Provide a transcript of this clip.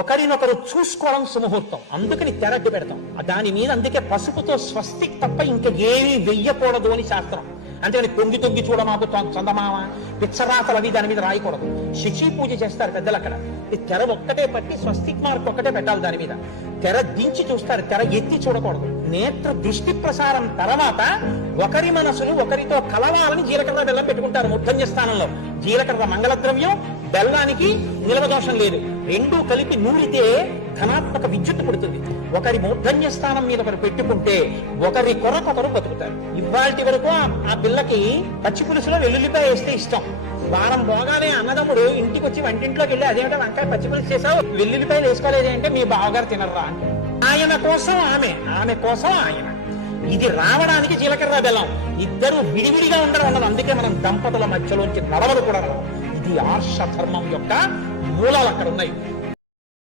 ఒకరినొకరు చూసుకోవడం సుముహూర్తం, అందుకని తెరడ్డు పెడతాం. దాని మీద అందుకే పసుపుతో స్వస్తిక్ తప్ప ఇంకా ఏమీ వెయ్యకూడదు అని శాస్త్రం. అంతేగాని తొంగి తొంగి చూడ మాకు చందమామ పిచ్చరాతలు అవి దాని మీద రాయకూడదు. శశి పూజ చేస్తారు పెద్దలు అక్కడ. తెర ఒక్కటే పట్టి స్వస్తిక్ మార్క్ ఒక్కటే పెట్టాలి దాని మీద. తెర దించి చూస్తారు, తెర ఎత్తి చూడకూడదు. నేత్ర దృష్టి ప్రసారం తర్వాత ఒకరి మనసులు ఒకరితో కలవాలని జీలకర్ర బెల్లం పెట్టుకుంటారు మూర్ధన్య స్థానంలో. జీలకర్ర మంగళద్రవ్యం, బెల్లానికి నిలవదోషం లేదు. రెండూ కలిపి నూరితే ధనాత్మక విద్యుత్ పుడుతుంది. ఒకరి మూర్ధన్య స్థానం మీద ఒకరు పెట్టుకుంటే ఒకరి కొరకొకరు బతుకుతారు. ఇవాల్టి వరకు ఆ పిల్లకి పచ్చి పులుసులో వెల్లుల్లిపాయ వేస్తే ఇష్టం. వారం పోగానే అన్నదమ్ముడు ఇంటికి వచ్చి వంటింట్లోకి వెళ్ళి అదేమిటో వంకాయ పచ్చి పులుసు చేసావు, వెల్లుల్లిపాయలు వేసుకోలేదు అంటే మీ బావగారు తినర్రా అంటే. ఆయన కోసం ఆమె, ఆమె కోసం ఆయన. ఇది రావడానికి జీలకర్ర బెల్లం. ఇద్దరు విడివిడిగా ఉండడం ఉన్నది. అందుకే మనం దంపతుల మధ్యలోంచి నడవలు కూడా రావు. ఇది ఆర్ష ధర్మం యొక్క మూలాలు అక్కడ ఉన్నాయి.